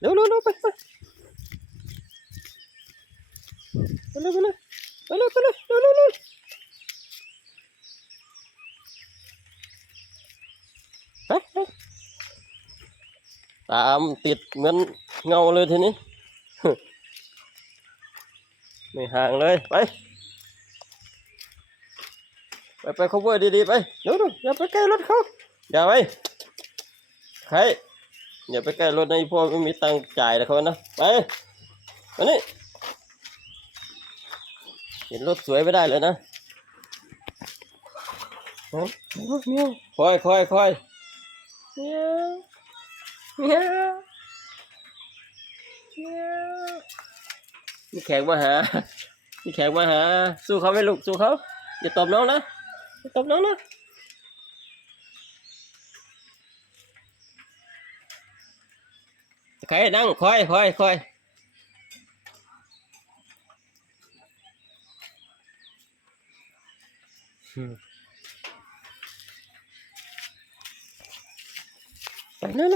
เร็วเร็วเร็วไปเร็วไปเลยไปเลยไปเลยเร็วเร็วเร็วไปตามติดเหมือนเงาเลยทีนี้ไม่ห่างเลยไปเขาเว้ยดีๆไปเร็วอย่าไปใกล้รถเขาอย่าไปใครอย่าไปใกล้รถในพ่อไม่มีตังค์จ่ายนะเขานะไปมานี่เห็นรถสวยไม่ได้เลยนะเมียวคอยเมียวเมียวเมียวมีแขกมาหาสู้เขาไม่ลูกสู้เขาอย่าตบน้องนะอย่าตบน้องนะใครนั่งคอยไปนั่น